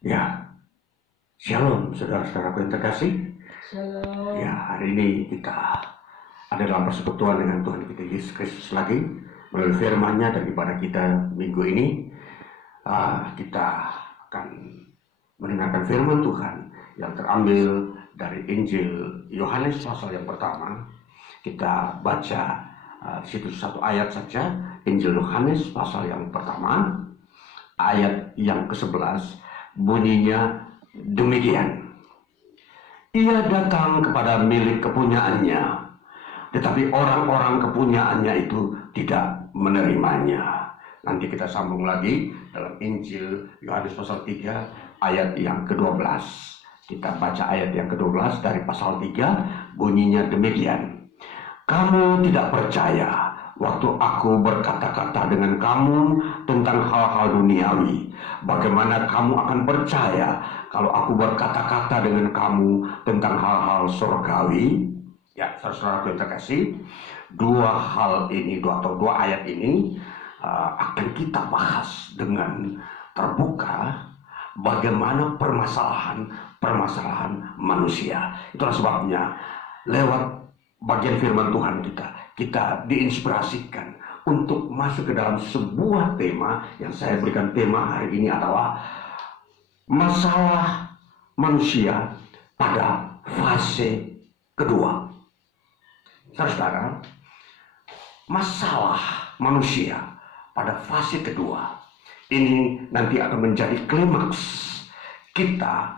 Ya, shalom saudara-saudaraku yang terkasih. Shalom. Ya, hari ini kita ada dalam persekutuan dengan Tuhan kita Yesus Kristus lagi melalui firman-Nya. Daripada kita minggu ini kita akan mendengarkan firman Tuhan yang terambil dari Injil Yohanes pasal yang pertama. Kita baca di situ satu ayat saja, Injil Yohanes pasal yang pertama, ayat yang ke-11, bunyinya demikian. Ia datang kepada milik kepunyaannya, tetapi orang-orang kepunyaannya itu tidak menerimanya. Nanti kita sambung lagi dalam Injil Yohanes pasal 3 ayat yang ke-12. Kita baca ayat yang ke-12 dari pasal 3, bunyinya demikian. Kamu tidak percaya waktu aku berkata-kata dengan kamu tentang hal-hal duniawi. Bagaimana kamu akan percaya kalau aku berkata-kata dengan kamu tentang hal-hal surgawi? Ya, saudara-saudara yang terkasih, dua ayat ini akan kita bahas dengan terbuka bagaimana permasalahan manusia. Itulah sebabnya lewat bagian firman Tuhan kita diinspirasikan untuk masuk ke dalam sebuah tema yang saya berikan. Tema hari ini adalah masalah manusia pada fase kedua. Saudara, masalah manusia pada fase kedua ini nanti akan menjadi klimaks kita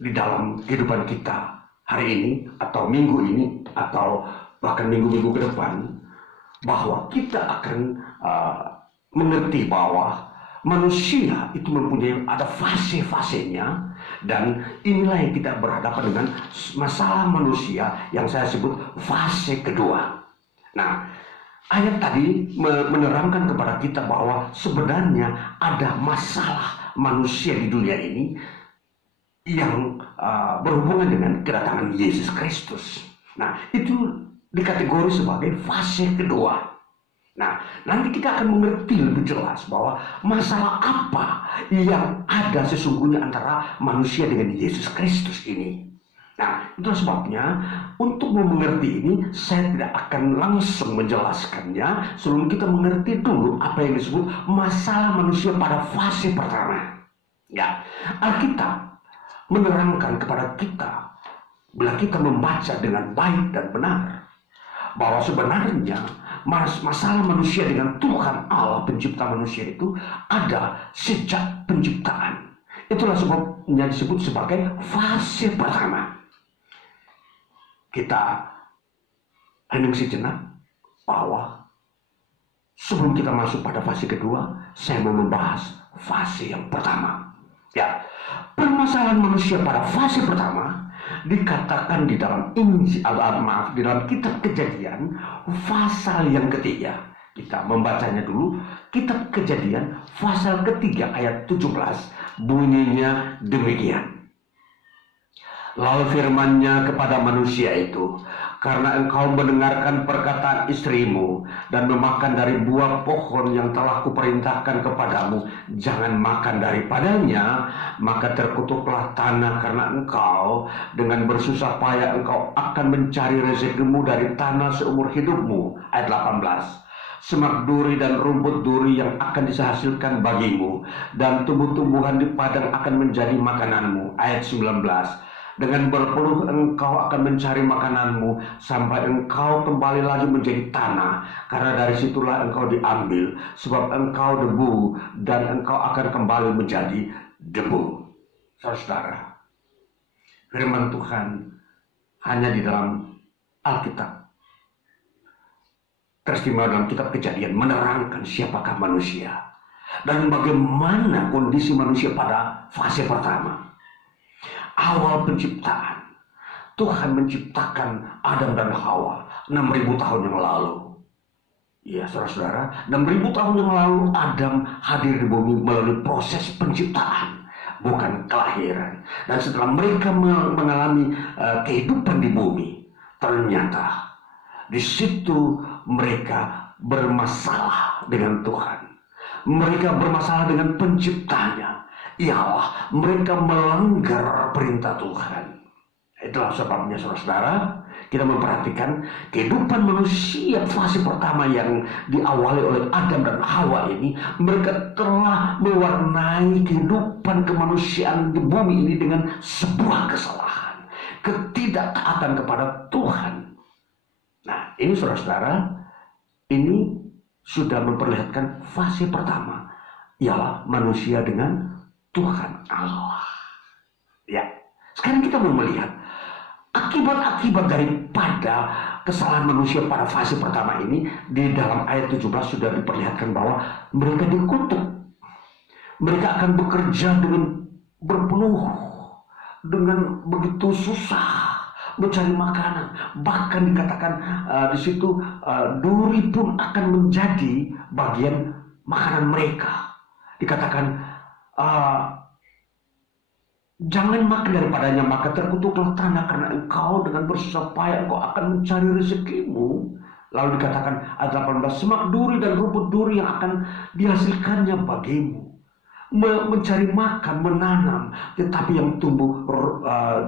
di dalam kehidupan kita hari ini atau minggu ini atau bahkan minggu-minggu ke depan, bahwa kita akan mengerti bahwa manusia itu mempunyai ada fase-fasenya, dan inilah yang kita berhadapan dengan masalah manusia yang saya sebut fase kedua. Nah, ayat tadi menerangkan kepada kita bahwa sebenarnya ada masalah manusia di dunia ini yang berhubungan dengan kedatangan Yesus Kristus. Nah, itu dikategori sebagai fase kedua. Nah, nanti kita akan mengerti lebih jelas bahwa masalah apa yang ada sesungguhnya antara manusia dengan Yesus Kristus ini. Nah, itulah sebabnya untuk mengerti ini saya tidak akan langsung menjelaskannya sebelum kita mengerti dulu apa yang disebut masalah manusia pada fase pertama. Ya, Alkitab menerangkan kepada kita bila kita membaca dengan baik dan benar bahwa sebenarnya masalah manusia dengan Tuhan Allah pencipta manusia itu ada sejak penciptaan. Itulah sebabnya disebut sebagai fase pertama. Kita hening sejenak bahwa sebelum kita masuk pada fase kedua, saya mau membahas fase yang pertama. Ya, permasalahan manusia pada fase pertama dikatakan di dalam di dalam kitab Kejadian pasal yang ketiga. Kita membacanya dulu. Kitab Kejadian pasal ketiga ayat 17, bunyinya demikian. Lalu firman-Nya kepada manusia itu, karena engkau mendengarkan perkataan istrimu dan memakan dari buah pohon yang telah kuperintahkan kepadamu, jangan makan daripadanya, maka terkutuklah tanah karena engkau dengan bersusah payah engkau akan mencari rezekimu dari tanah seumur hidupmu. Ayat 18. Semak duri dan rumput duri yang akan dihasilkan bagimu, dan tumbuh-tumbuhan di padang akan menjadi makananmu. Ayat 19. Dengan berpeluh engkau akan mencari makananmu sampai engkau kembali lagi menjadi tanah, karena dari situlah engkau diambil, sebab engkau debu dan engkau akan kembali menjadi debu. Saudara, firman Tuhan hanya di dalam Alkitab, teristimewa dalam kitab Kejadian, menerangkan siapakah manusia dan bagaimana kondisi manusia pada fase pertama. Awal penciptaan, Tuhan menciptakan Adam dan Hawa 6.000 tahun yang lalu. Ya, saudara-saudara, 6.000 tahun yang lalu Adam hadir di bumi melalui proses penciptaan, bukan kelahiran. Dan setelah mereka mengalami kehidupan di bumi, ternyata di situ mereka bermasalah dengan Tuhan. Mereka bermasalah dengan penciptanya. ialah mereka melanggar perintah Tuhan. Itulah sebabnya saudara-saudara, kita memperhatikan kehidupan manusia fase pertama yang diawali oleh Adam dan Hawa ini. Mereka telah mewarnai kehidupan kemanusiaan di bumi ini dengan sebuah kesalahan, ketidaktaatan kepada Tuhan. Nah, ini saudara-saudara, ini sudah memperlihatkan fase pertama, ialah manusia dengan Tuhan Allah. Ya, sekarang kita mau melihat akibat-akibat daripada kesalahan manusia pada fase pertama ini. Di dalam ayat 17 sudah diperlihatkan bahwa mereka dikutuk. Mereka akan bekerja dengan berpeluh, dengan begitu susah mencari makanan. Bahkan dikatakan di situ duri pun akan menjadi bagian makanan mereka. Dikatakan jangan makan daripadanya, maka terkutuklah tanah karena engkau dengan bersusah payah engkau akan mencari rezekimu. Lalu dikatakan ayat 18, semak duri dan rumput duri yang akan dihasilkannya bagimu. Mencari makan, menanam, tetapi yang tumbuh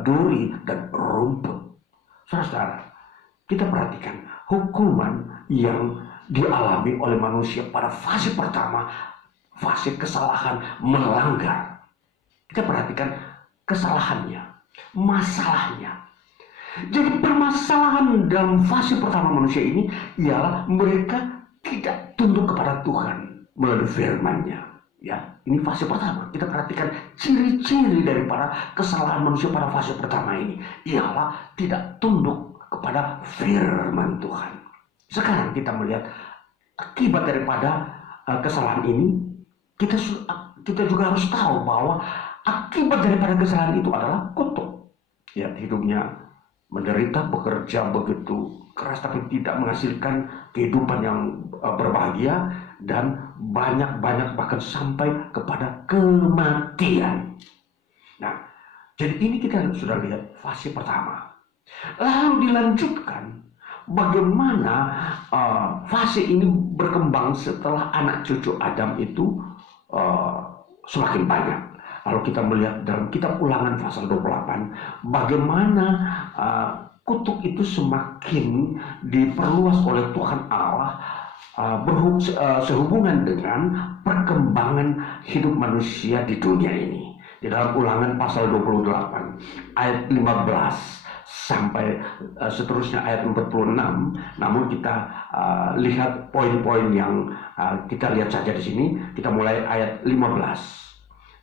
duri dan rumput. Saudara, kita perhatikan hukuman yang dialami oleh manusia pada fase pertama, fase kesalahan melanggar. Kita perhatikan kesalahannya, masalahnya. Jadi permasalahan dalam fase pertama manusia ini ialah mereka tidak tunduk kepada Tuhan melalui firman-Nya. Ya, ini fase pertama. Kita perhatikan ciri-ciri daripada kesalahan manusia pada fase pertama ini ialah tidak tunduk kepada firman Tuhan. Sekarang kita melihat akibat daripada kesalahan ini. Kita juga harus tahu bahwa akibat daripada kesalahan itu adalah kutuk. Ya, hidupnya menderita, bekerja begitu keras tapi tidak menghasilkan kehidupan yang berbahagia, dan banyak bahkan sampai kepada kematian. Nah, jadi ini kita sudah lihat fase pertama. Lalu dilanjutkan bagaimana fase ini berkembang setelah anak cucu Adam itu semakin banyak. Lalu kita melihat dalam kitab Ulangan pasal 28 bagaimana kutuk itu semakin diperluas oleh Tuhan Allah sehubungan dengan perkembangan hidup manusia di dunia ini. Di dalam Ulangan pasal 28 ayat 15 sampai seterusnya ayat 46. Namun kita lihat poin-poin yang kita lihat saja di sini. Kita mulai ayat 15.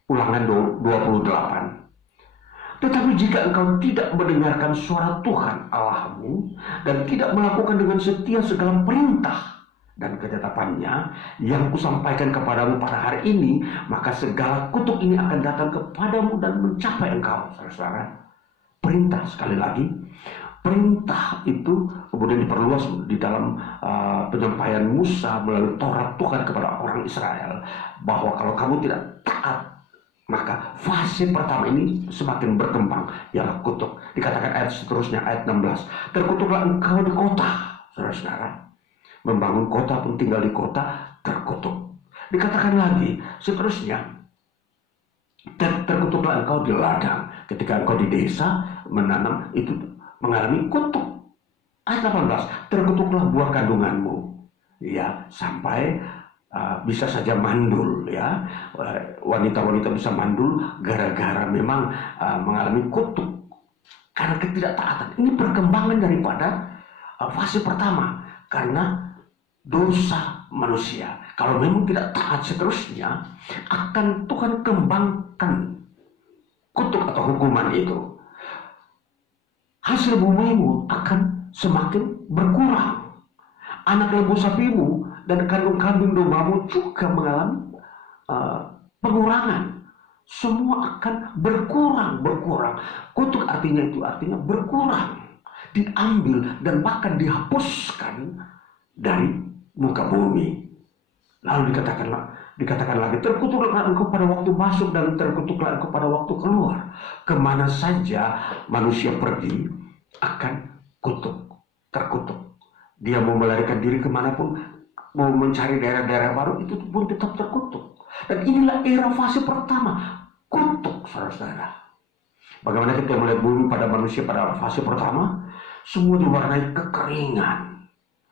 Ulangan 28. Tetapi jika engkau tidak mendengarkan suara Tuhan Allahmu dan tidak melakukan dengan setia segala perintah dan ketetapannya yang kusampaikan kepadamu pada hari ini, maka segala kutuk ini akan datang kepadamu dan mencapai engkau. Saudara-saudara, perintah, sekali lagi, perintah itu kemudian diperluas di dalam penyampaian Musa melalui Taurat Tuhan kepada orang Israel, bahwa kalau kamu tidak taat, maka fase pertama ini semakin berkembang, ialah kutuk. Dikatakan ayat seterusnya, ayat 16, terkutuklah engkau di kota. Saudara-saudara, membangun kota pun tinggal di kota terkutuk. Dikatakan lagi seterusnya, terkutuklah engkau di ladang. Ketika engkau di desa menanam, itu mengalami kutuk. Ayat 18, terkutuklah buah kandunganmu. Ya, sampai bisa saja mandul, ya, wanita-wanita bisa mandul gara-gara memang mengalami kutuk karena ketidaktaatan. Ini perkembangan daripada fase pertama karena dosa manusia. Kalau memang tidak taat, seterusnya akan Tuhan kembangkan kutuk atau hukuman itu. Hasil bumimu akan semakin berkurang. Anak lembu sapimu dan kandung-kambing dombamu juga mengalami pengurangan. Semua akan berkurang. Kutuk artinya berkurang, diambil dan bahkan dihapuskan dari muka bumi. Lalu dikatakan lagi, terkutuklah engkau pada waktu masuk dan terkutuklah engkau pada waktu keluar. Kemana saja manusia pergi akan terkutuk. Dia mau melarikan diri kemanapun, mau mencari daerah-daerah baru, itu pun tetap terkutuk. Dan inilah era fase pertama. kutuk, saudara-saudara. Bagaimana kita melihat bumi pada manusia pada fase pertama, semua diwarnai kekeringan.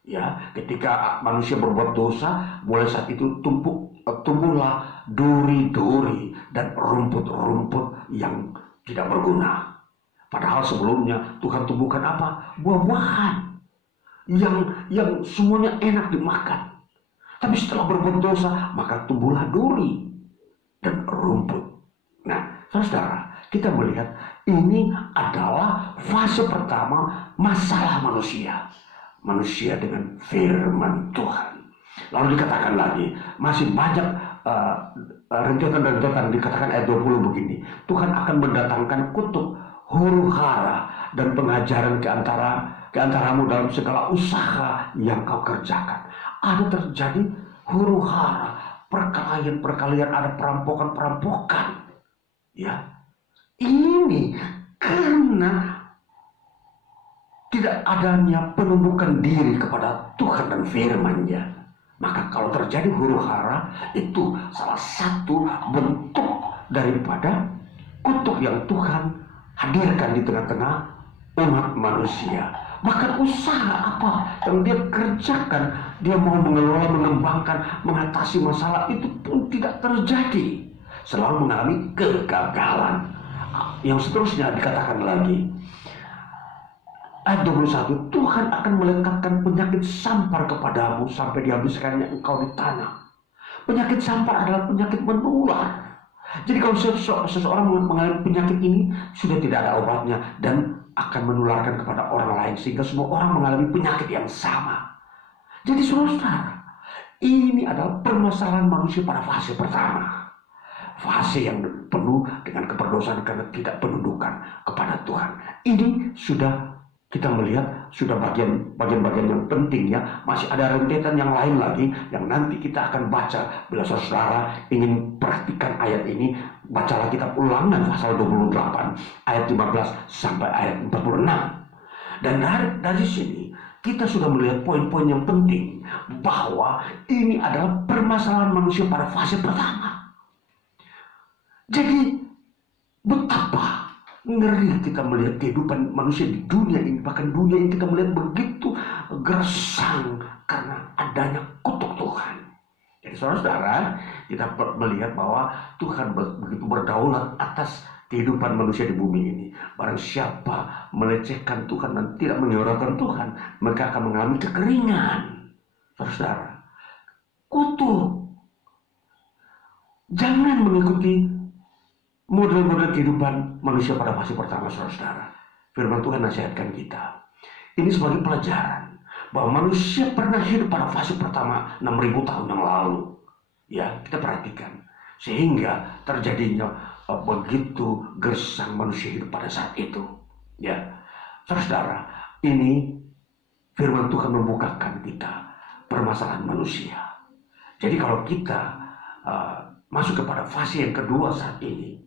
Ya, ketika manusia berbuat dosa, mulai saat itu tumbuhlah duri-duri dan rumput-rumput yang tidak berguna. Padahal sebelumnya Tuhan tumbuhkan apa? Buah-buahan yang semuanya enak dimakan. Tapi setelah berbuat dosa, maka tumbuhlah duri dan rumput. Nah, saudara, kita melihat ini adalah fase pertama masalah manusia. Manusia dengan firman Tuhan. Lalu dikatakan lagi, masih banyak rentetan-rentetan. Dikatakan ayat 20 begini, Tuhan akan mendatangkan kutuk, huru hara, dan pengajaran ke antaramu dalam segala usaha yang kau kerjakan. Ada terjadi huru hara, perkelahian, ada perampokan. Ya, ini karena tidak adanya penundukan diri kepada Tuhan dan firman-Nya. Maka kalau terjadi huru hara, itu salah satu bentuk daripada kutuk yang Tuhan hadirkan di tengah-tengah umat manusia. Bahkan usaha apa yang dia kerjakan, dia mau mengelola, mengembangkan, mengatasi masalah, itu pun tidak terjadi. Selalu mengalami kegagalan. Yang seterusnya dikatakan lagi, ayat 21, Tuhan akan melekatkan penyakit sampar kepadamu sampai dihabiskannya engkau di tanah. Penyakit sampar adalah penyakit menular. Jadi kalau seseorang mengalami penyakit ini, sudah tidak ada obatnya dan akan menularkan kepada orang lain, sehingga semua orang mengalami penyakit yang sama. Jadi saudara, ini adalah permasalahan manusia pada fase pertama. Fase yang penuh dengan keberdosaan karena tidak penundukan kepada Tuhan. Ini sudah kita melihat, sudah bagian-bagian yang penting ya. Masih ada rentetan yang lain lagi yang nanti kita akan baca. Bila saudara ingin perhatikan ayat ini, bacalah kitab Ulangan pasal 28 ayat 15 sampai ayat 46. Dan dari sini kita sudah melihat poin-poin yang penting bahwa ini adalah permasalahan manusia pada fase pertama. Jadi betapa ngeri kita melihat kehidupan manusia di dunia ini. Bahkan dunia ini kita melihat begitu gersang karena adanya kutuk Tuhan. Jadi saudara-saudara, kita melihat bahwa Tuhan begitu berdaulat atas kehidupan manusia di bumi ini. Barang siapa melecehkan Tuhan dan tidak menyuarakan Tuhan, mereka akan mengalami kekeringan. Saudara, kutuk. Jangan mengikuti model-model kehidupan manusia pada fase pertama, saudara. Firman Tuhan nasihatkan kita. Ini sebagai pelajaran bahwa manusia pernah hidup pada fase pertama 6.000 tahun yang lalu. Ya, kita perhatikan. Sehingga terjadinya begitu gersang manusia hidup pada saat itu. Ya, saudara, ini firman Tuhan membukakan kita permasalahan manusia. Jadi kalau kita masuk kepada fase yang kedua saat ini,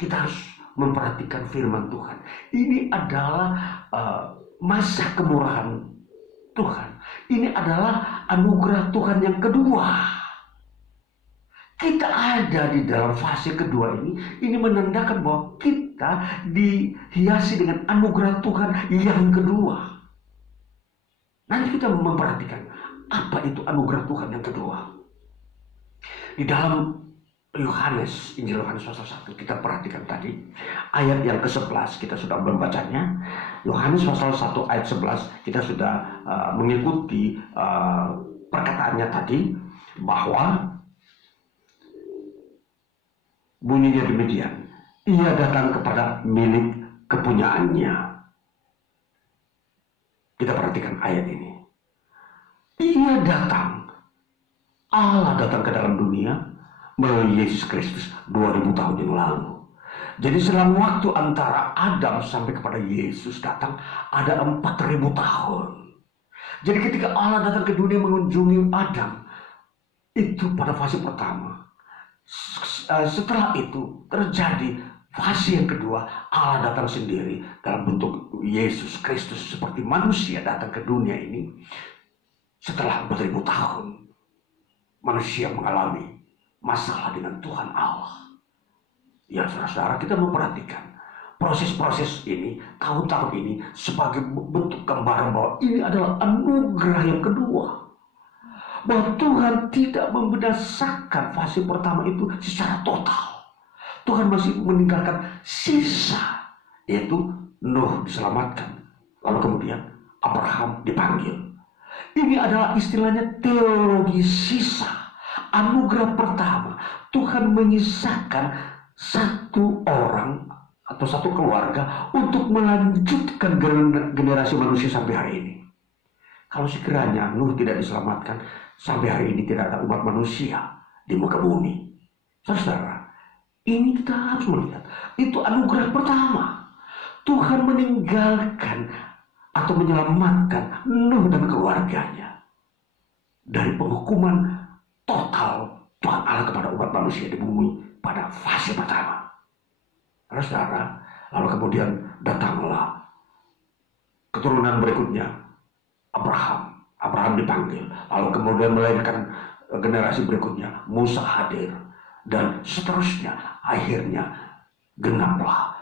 kita harus memperhatikan firman Tuhan. Ini adalah masa kemurahan Tuhan. Ini adalah anugerah Tuhan yang kedua. Kita ada di dalam fase kedua ini. Ini menandakan bahwa kita dihiasi dengan anugerah Tuhan yang kedua. Nanti kita memperhatikan apa itu anugerah Tuhan yang kedua. Di dalam Yohanes, Injil Yohanes pasal 1, kita perhatikan tadi ayat yang ke-11, kita sudah membacanya. Yohanes pasal 1 ayat 11, kita sudah mengikuti perkataannya tadi, bahwa bunyinya demikian, ia datang kepada milik kepunyaannya. Kita perhatikan ayat ini. Ia datang, Allah datang ke dalam dunia melalui Yesus Kristus 2000 tahun yang lalu. Jadi selang waktu antara Adam sampai kepada Yesus datang ada 4000 tahun. Jadi ketika Allah datang ke dunia mengunjungi Adam, itu pada fase pertama. Setelah itu terjadi fase yang kedua, Allah datang sendiri dalam bentuk Yesus Kristus seperti manusia datang ke dunia ini. Setelah 4000 tahun manusia mengalami masalah dengan Tuhan Allah. Ya saudara-saudara, kita memperhatikan proses-proses ini, tahun-tahun ini sebagai bentuk gambaran bahwa ini adalah anugerah yang kedua. Bahwa Tuhan tidak membinasakan fase pertama itu secara total. Tuhan masih meninggalkan sisa, yaitu Nuh diselamatkan. Lalu kemudian Abraham dipanggil. Ini adalah istilahnya teologi sisa. Anugerah pertama, Tuhan menyisakan satu orang atau satu keluarga untuk melanjutkan generasi manusia sampai hari ini. Kalau sekiranya Nuh tidak diselamatkan, sampai hari ini tidak ada umat manusia di muka bumi. Saudara, ini kita harus melihat. Itu anugerah pertama. Tuhan meninggalkan atau menyelamatkan Nuh dan keluarganya dari penghukuman total Tuhan Allah kepada umat manusia di bumi pada fase pertama. Saudara, lalu kemudian datanglah keturunan berikutnya, Abraham. Abraham dipanggil, lalu kemudian melahirkan generasi berikutnya, Musa hadir, dan seterusnya. Akhirnya genaplah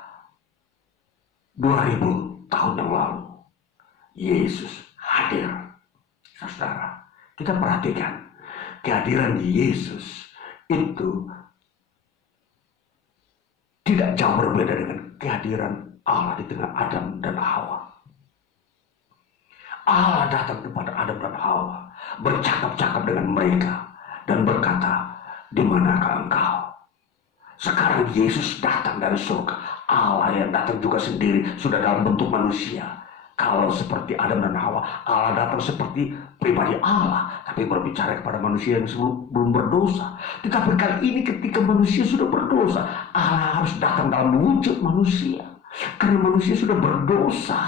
2000 tahun yang lalu Yesus hadir. Saudara, kita perhatikan kehadiran Yesus itu tidak jauh berbeda dengan kehadiran Allah di tengah Adam dan Hawa. Allah datang kepada Adam dan Hawa, bercakap-cakap dengan mereka dan berkata, "Di manakah engkau?" Sekarang Yesus datang dari surga. Allah yang datang juga sendiri sudah dalam bentuk manusia. Kalau seperti Adam dan Hawa, Allah datang seperti pribadi Allah, tapi berbicara kepada manusia yang belum berdosa. Tetapi kali ini ketika manusia sudah berdosa, Allah harus datang dalam wujud manusia. Karena manusia sudah berdosa.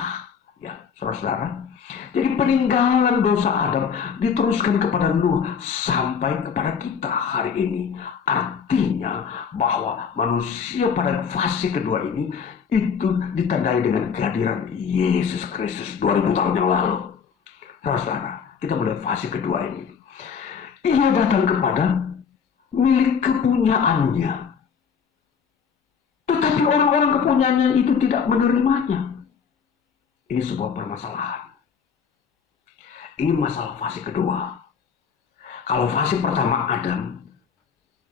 Ya, saudara-saudara. Jadi peninggalan dosa Adam diteruskan kepada Nuh sampai kepada kita hari ini. Artinya bahwa manusia pada fase kedua ini itu ditandai dengan kehadiran Yesus Kristus 2000 tahun yang lalu. Saudara, kita melihat fase kedua ini. Ia datang kepada milik kepunyaannya. Tetapi orang-orang kepunyaannya itu tidak menerimanya. Ini sebuah permasalahan. Ini masalah fase kedua. Kalau fase pertama Adam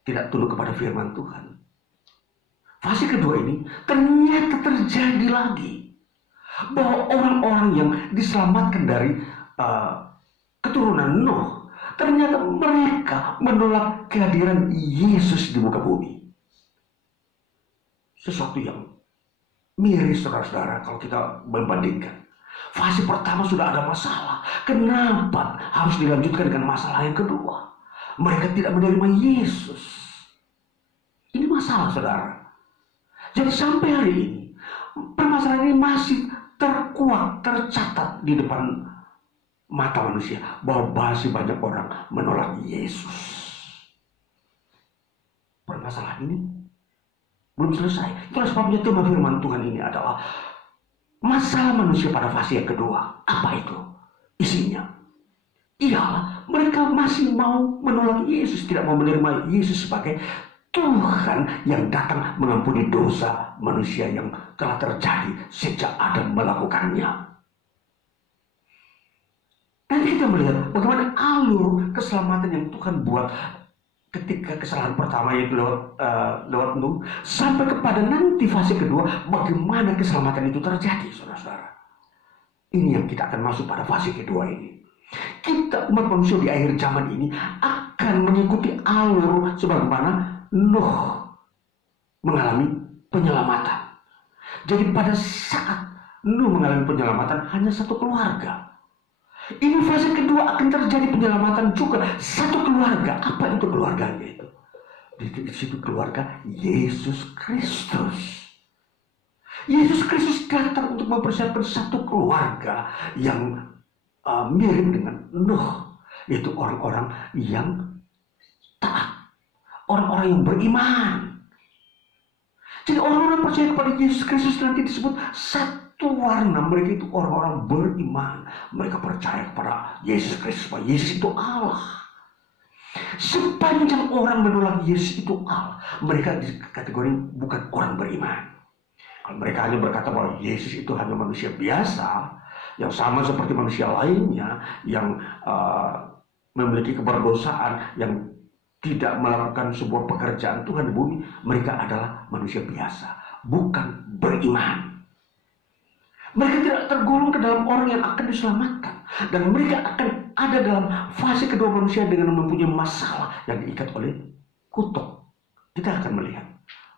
tidak tunduk kepada firman Tuhan. Fase kedua ini ternyata terjadi lagi. Bahwa orang-orang yang diselamatkan dari keturunan Nuh, ternyata mereka menolak kehadiran Yesus di muka bumi. Sesuatu yang miris, saudara-saudara, kalau kita membandingkan. Fase pertama sudah ada masalah. Kenapa harus dilanjutkan dengan masalah yang kedua? Mereka tidak menerima Yesus. Ini masalah, saudara. Jadi sampai hari ini, permasalahan ini masih terkuak, tercatat di depan mata manusia. Bahwa masih banyak orang menolak Yesus. Permasalahan ini belum selesai. Itulah sebabnya tema firman Tuhan ini adalah masalah manusia pada fase yang kedua. Apa itu? Isinya ialah mereka masih mau menolak Yesus, tidak mau menerima Yesus sebagai Tuhan yang datang mengampuni dosa manusia yang telah terjadi sejak Adam melakukannya. Dan kita melihat bagaimana alur keselamatan yang Tuhan buat ketika kesalahan pertama yaitu lewat Nuh, sampai kepada nanti fase kedua, bagaimana keselamatan itu terjadi, saudara-saudara. Ini yang kita akan masuk pada fase kedua ini. Kita umat manusia di akhir zaman ini akan mengikuti alur sebagaimana Nuh mengalami penyelamatan. Jadi pada saat Nuh mengalami penyelamatan hanya satu keluarga. Ini fase kedua akan terjadi penyelamatan juga satu keluarga. Apa itu keluarganya itu? Di situ keluarga Yesus Kristus. Yesus Kristus datang untuk mempersiapkan satu keluarga yang mirip dengan Nuh, yaitu orang-orang yang taat, orang-orang yang beriman. Jadi orang-orang percaya kepada Yesus Kristus nanti disebut satu warna. Mereka itu orang-orang beriman. Mereka percaya kepada Yesus Kristus, bahwa Yesus itu Allah. Sepanjang orang menolak Yesus itu Allah, mereka dikategori bukan orang beriman. Kalau mereka hanya berkata bahwa Yesus itu hanya manusia biasa, yang sama seperti manusia lainnya, yang memiliki keberdosaan, yang tidak melakukan sebuah pekerjaan Tuhan di bumi, mereka adalah manusia biasa, bukan beriman. Mereka tidak tergolong ke dalam orang yang akan diselamatkan. Dan mereka akan ada dalam fase kedua manusia dengan mempunyai masalah yang diikat oleh kutuk. Kita akan melihat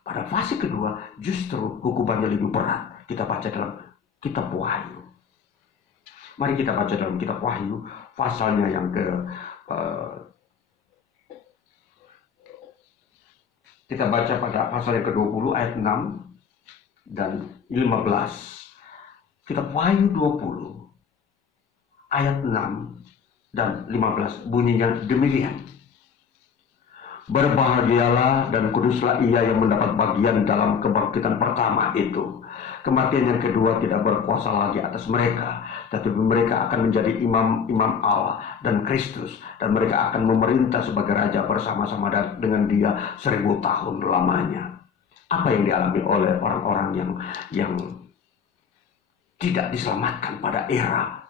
pada fase kedua justru hukumannya lebih berat. Kita baca dalam kitab Wahyu. Mari kita baca dalam kitab Wahyu pasalnya yang kita baca pada pasal yang ke-20 ayat 6 dan 15. Kitab Wahyu 20 ayat 6 dan 15 bunyinya demikian. Berbahagialah dan kuduslah ia yang mendapat bagian dalam kebangkitan pertama itu. Kematian yang kedua tidak berkuasa lagi atas mereka, tetapi mereka akan menjadi imam-imam Allah dan Kristus, dan mereka akan memerintah sebagai raja bersama-sama dengan dia 1000 tahun lamanya. Apa yang dialami oleh orang-orang yang tidak diselamatkan pada era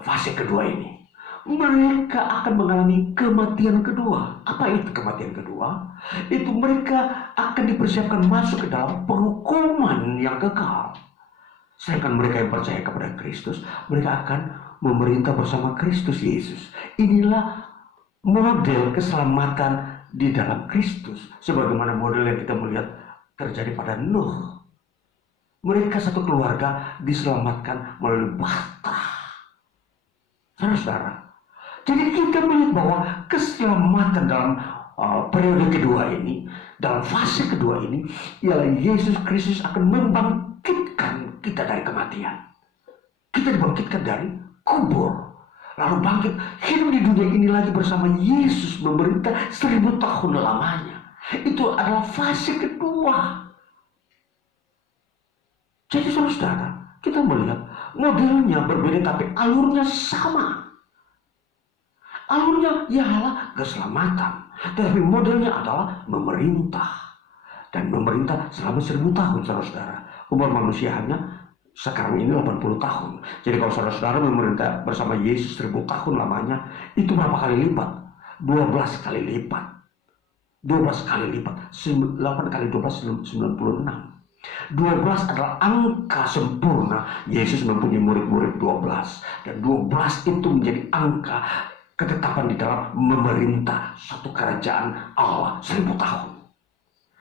fase kedua ini? Mereka akan mengalami kematian kedua. Apa itu kematian kedua? Itu mereka akan dipersiapkan masuk ke dalam penghukuman yang kekal. Sedangkan mereka yang percaya kepada Kristus, mereka akan memerintah bersama Kristus Yesus. Inilah model keselamatan di dalam Kristus, sebagaimana model yang kita melihat terjadi pada Nuh. Mereka satu keluarga diselamatkan melalui bahtera. Saudara-saudara, jadi kita melihat bahwa keselamatan dalam periode kedua ini, dalam fase kedua ini, ialah Yesus Kristus akan membangkitkan kita dari kematian. Kita dibangkitkan dari kubur, lalu bangkit hidup di dunia ini lagi bersama Yesus, memerintah 1000 tahun lamanya. Itu adalah fase kedua. Jadi saudara, kita melihat modelnya berbeda tapi alurnya sama. Alurnya ialah keselamatan, tetapi modelnya adalah memerintah. Dan memerintah selama 1000 tahun, saudara-saudara. Umur manusia hanya sekarang ini 80 tahun. Jadi kalau saudara-saudara memerintah bersama Yesus 1000 tahun lamanya, itu berapa kali lipat? 12 kali lipat. 12 kali lipat. 8 kali 12, 96. 12 adalah angka sempurna. Yesus mempunyai murid-murid 12. Dan 12 itu menjadi angka ketetapan di dalam memerintah satu kerajaan Allah 1000 tahun.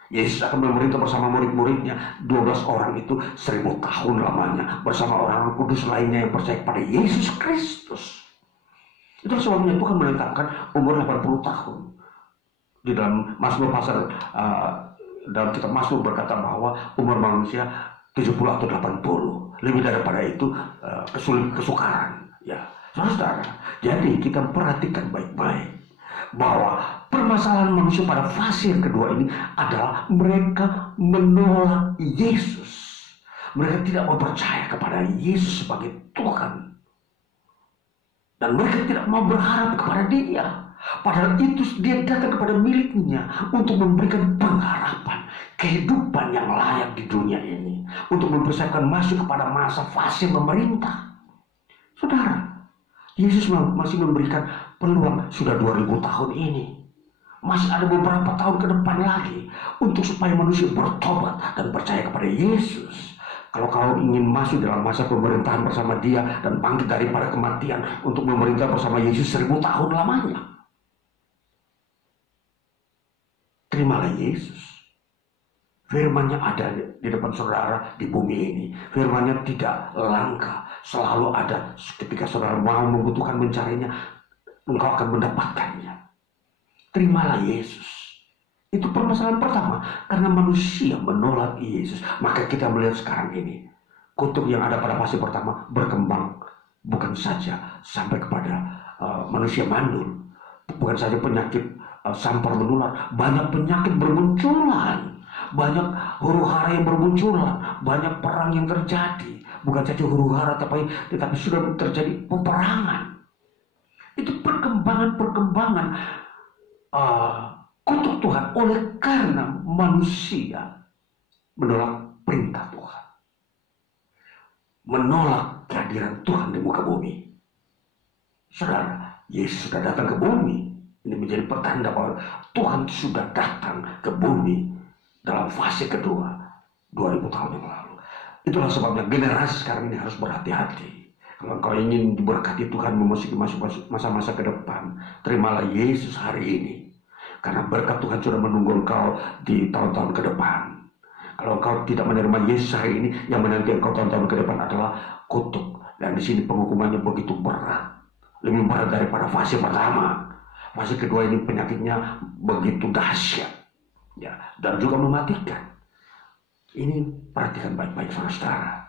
Yesus akan memerintah bersama murid-muridnya 12 orang itu 1000 tahun lamanya, bersama orang-orang kudus lainnya yang percaya kepada Yesus Kristus. Itu sebabnya Tuhan menetapkan umur 80 tahun. Di dalam Mazmur dalam kitab Mazmur berkata bahwa umur manusia 70 atau 80. Lebih daripada itu kesukaran. Ya, saudara. Jadi kita perhatikan baik-baik bahwa permasalahan manusia pada fase yang kedua ini adalah mereka menolak Yesus. Mereka tidak mau percaya kepada Yesus sebagai Tuhan. Dan mereka tidak mau berharap kepada Dia. Padahal itu dia datang kepada miliknya untuk memberikan pengharapan, kehidupan yang layak di dunia ini, untuk mempersiapkan masuk kepada masa fase memerintah. Saudara, Yesus masih memberikan peluang sudah 2000 tahun ini. Masih ada beberapa tahun ke depan lagi untuk supaya manusia bertobat dan percaya kepada Yesus. Kalau kau ingin masuk dalam masa pemerintahan bersama Dia dan bangkit daripada kematian untuk memerintah bersama Yesus 1000 tahun lamanya, terimalah Yesus. Firman-Nya ada di depan saudara di bumi ini. Firman-Nya tidak langka, selalu ada. Ketika saudara mau membutuhkan mencarinya, engkau akan mendapatkannya. Terimalah Yesus. Itu permasalahan pertama. Karena manusia menolak Yesus, maka kita melihat sekarang ini kutuk yang ada pada fase pertama berkembang, bukan saja sampai kepada manusia mandul, bukan saja penyakit sampar menular, banyak penyakit bermunculan, banyak huru-hara yang bermunculan, banyak perang yang terjadi. Bukan saja huru-hara tetapi sudah terjadi peperangan. Itu perkembangan perkembangan kutuk Tuhan oleh karena manusia menolak perintah Tuhan, menolak kehadiran Tuhan di muka bumi. Saudara, Yesus sudah datang ke bumi. Ini menjadi pertanda bahwa Tuhan sudah datang ke bumi dalam fase kedua 2000 tahun yang lalu. Itulah sebabnya generasi sekarang ini harus berhati-hati. Kalau engkau ingin diberkati Tuhan memasuki masa-masa ke depan, terimalah Yesus hari ini. Karena berkat Tuhan sudah menunggu engkau di tahun-tahun ke depan. Kalau engkau tidak menerima Yesus hari ini, yang menanti engkau tahun-tahun ke depan adalah kutuk. Dan di sini penghukumannya begitu berat. Lebih berat daripada fase pertama. Fase kedua ini penyakitnya begitu dahsyat. Ya, dan juga mematikan. Ini perhatikan baik-baik saudara.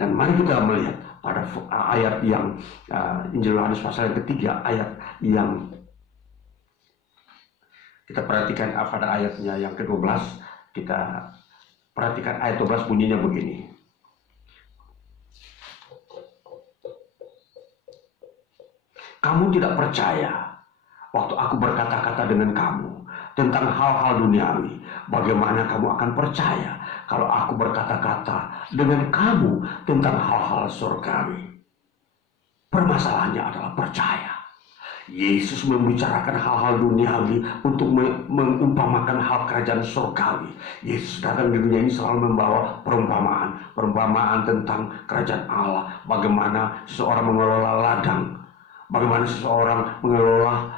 Dan mari kita melihat pada ayat yang Injil Yohanes pasal yang ketiga, ayat yang kita perhatikan pada ayatnya yang ke-12. Kita perhatikan ayat 12 bunyinya begini. Kamu tidak percaya waktu aku berkata-kata dengan kamu tentang hal-hal duniawi. Bagaimana kamu akan percaya kalau aku berkata-kata dengan kamu tentang hal-hal surgawi? Permasalahannya adalah percaya. Yesus membicarakan hal-hal duniawi untuk mengumpamakan hal kerajaan surgawi. Yesus datang di dunia ini selalu membawa perumpamaan tentang kerajaan Allah. Bagaimana seseorang mengelola ladang, bagaimana seseorang mengelola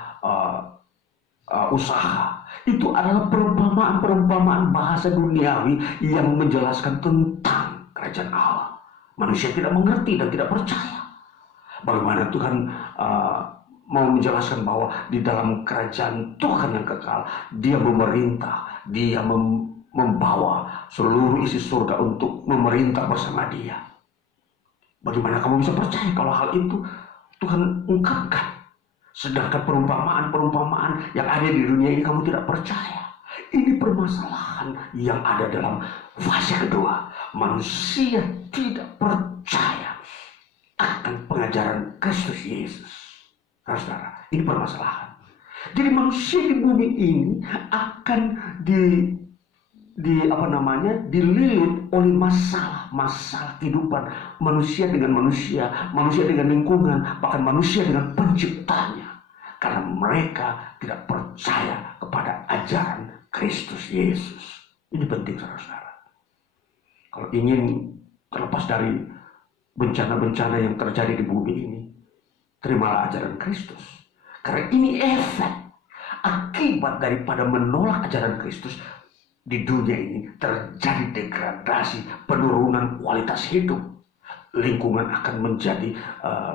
usaha. Itu adalah perumpamaan bahasa duniawi yang menjelaskan tentang kerajaan Allah. Manusia tidak mengerti dan tidak percaya. Bagaimana Tuhan mau menjelaskan bahwa di dalam kerajaan Tuhan yang kekal, Dia memerintah, Dia membawa seluruh isi surga untuk memerintah bersama Dia. Bagaimana kamu bisa percaya kalau hal itu Tuhan ungkapkan? Sedangkan perumpamaan yang ada di dunia ini kamu tidak percaya. Ini permasalahan yang ada dalam fase kedua. Manusia tidak percaya akan pengajaran Kristus Yesus. Saudara, ini permasalahan. Jadi manusia di bumi ini akan dililit oleh masalah kehidupan manusia dengan manusia dengan lingkungan, bahkan manusia dengan penciptanya. Karena mereka tidak percaya kepada ajaran Kristus Yesus. Ini penting saudara-saudara. Kalau ingin terlepas dari bencana-bencana yang terjadi di bumi ini, terimalah ajaran Kristus. Karena ini efek akibat daripada menolak ajaran Kristus. Di dunia ini terjadi degradasi, penurunan kualitas hidup. Lingkungan akan menjadi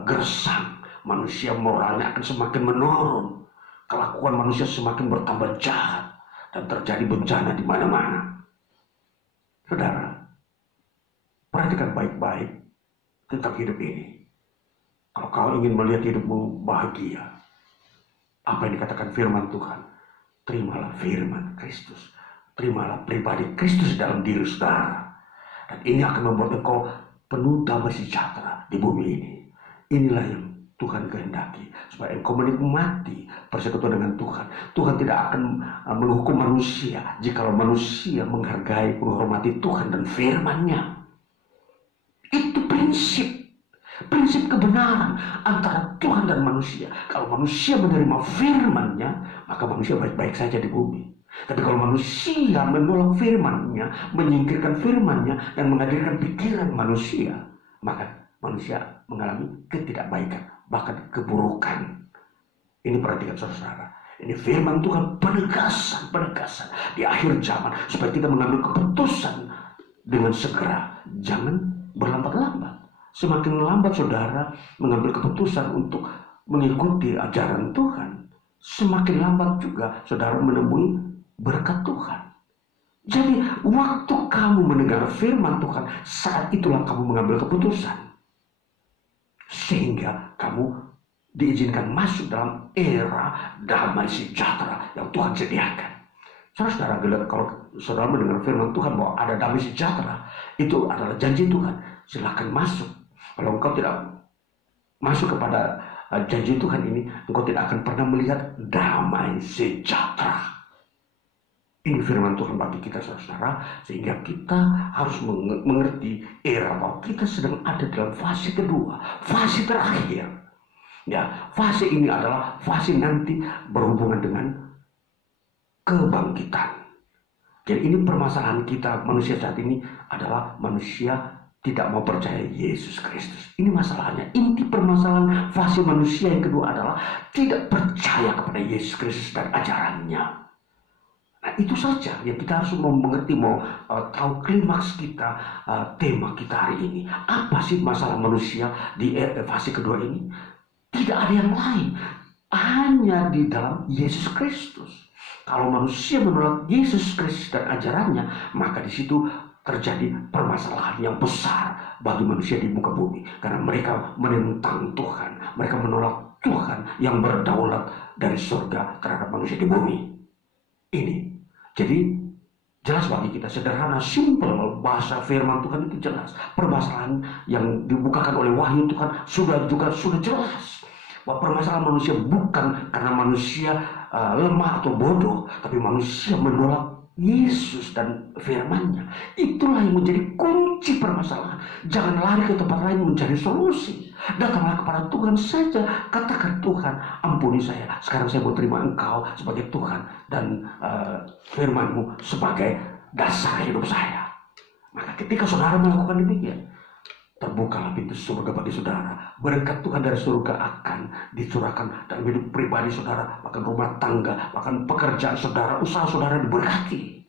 gersang. Manusia moralnya akan semakin menurun. Kelakuan manusia semakin bertambah jahat. Dan terjadi bencana di mana-mana. Saudara, perhatikan baik-baik tentang hidup ini. Kalau kau ingin melihat hidupmu bahagia, apa yang dikatakan firman Tuhan, terimalah firman Kristus. Terimalah pribadi Kristus dalam diri saudara. Dan ini akan membuat engkau penuh damai sejahtera di bumi ini. Inilah yang Tuhan kehendaki. Supaya engkau menikmati persekutuan dengan Tuhan. Tuhan tidak akan menghukum manusia jikalau manusia menghargai, menghormati Tuhan dan firman-Nya. Itu prinsip kebenaran antara Tuhan dan manusia. Kalau manusia menerima firman-Nya, maka manusia baik-baik saja di bumi. Tapi kalau manusia menolak firman-Nya, menyingkirkan firman-Nya, dan menghadirkan pikiran manusia, maka manusia mengalami ketidakbaikan, bahkan keburukan. Ini perhatikan saudara. Ini firman Tuhan, penegasan di akhir zaman, supaya kita mengambil keputusan dengan segera. Jangan berlambat-lambat. Semakin lambat saudara mengambil keputusan untuk mengikuti ajaran Tuhan, semakin lambat juga saudara menemui berkat Tuhan. Jadi waktu kamu mendengar firman Tuhan, saat itulah kamu mengambil keputusan. Sehingga kamu diizinkan masuk dalam era damai sejahtera yang Tuhan sediakan. Saudara, kalau saudara mendengar firman Tuhan bahwa ada damai sejahtera, itu adalah janji Tuhan. Silakan masuk. Kalau engkau tidak masuk kepada janji Tuhan ini, engkau tidak akan pernah melihat damai sejahtera. Ini firman Tuhan bagi kita saudara, sehingga kita harus mengerti era bahwa kita sedang ada dalam fase kedua, fase terakhir. Ya, fase ini adalah fase nanti berhubungan dengan kebangkitan. Jadi ini permasalahan kita manusia saat ini adalah manusia tidak mau percaya Yesus Kristus. Ini masalahnya. Inti permasalahan fase manusia yang kedua adalah tidak percaya kepada Yesus Kristus dan ajarannya. Nah, itu saja yang kita harus mau mengerti, mau tahu klimaks kita, tema kita hari ini. Apa sih masalah manusia di fase kedua ini? Tidak ada yang lain, hanya di dalam Yesus Kristus. Kalau manusia menolak Yesus Kristus dan ajarannya, maka di situ terjadi permasalahan yang besar bagi manusia di muka bumi. Karena mereka menentang Tuhan, mereka menolak Tuhan yang berdaulat dari surga terhadap manusia di bumi. Ini jadi jelas bagi kita, sederhana, simpel, bahasa firman Tuhan itu jelas. Permasalahan yang dibukakan oleh wahyu Tuhan sudah jelas. Bahwa permasalahan manusia bukan karena manusia lemah atau bodoh, tapi manusia menolak Yesus dan firman-Nya. Itulah yang menjadi kunci permasalahan. Jangan lari ke tempat lain mencari solusi. Datanglah kepada Tuhan saja. Katakan, Tuhan, ampuni saya. Sekarang saya mau terima Engkau sebagai Tuhan dan firman-Mu sebagai dasar hidup saya. Maka ketika saudara melakukan demikian, terbukalah pintu surga bagi saudara. Berkat Tuhan dari surga akan dicurahkan dalam hidup pribadi saudara, bahkan rumah tangga, bahkan pekerjaan saudara, usaha saudara diberkati.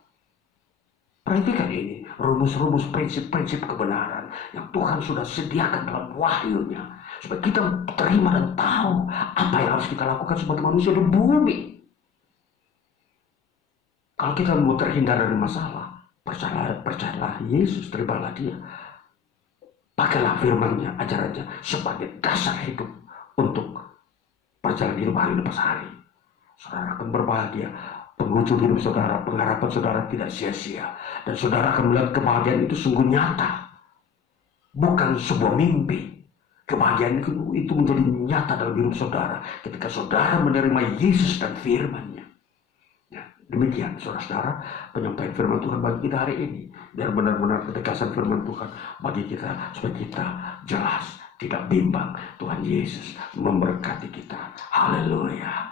Perhatikan ini, rumus-rumus prinsip-prinsip kebenaran yang Tuhan sudah sediakan dalam wahyu-Nya, supaya kita terima dan tahu apa yang harus kita lakukan sebagai manusia di bumi. Kalau kita mau terhindar dari masalah, percayalah Yesus, terimalah Dia. Pakailah firman-Nya, ajarannya sebagai dasar hidup untuk perjalanan hidup hari lepas hari. Saudara akan berbahagia. Penghujung hidup saudara, pengharapan saudara tidak sia-sia. Dan saudara akan melihat kebahagiaan itu sungguh nyata. Bukan sebuah mimpi. Kebahagiaan itu menjadi nyata dalam hidup saudara ketika saudara menerima Yesus dan firman-Nya. Ya, demikian saudara-saudara penyampaian firman Tuhan bagi kita hari ini. Biar benar-benar ketegasan firman Tuhan bagi kita, supaya kita jelas, tidak bimbang. Tuhan Yesus memberkati kita. Haleluya.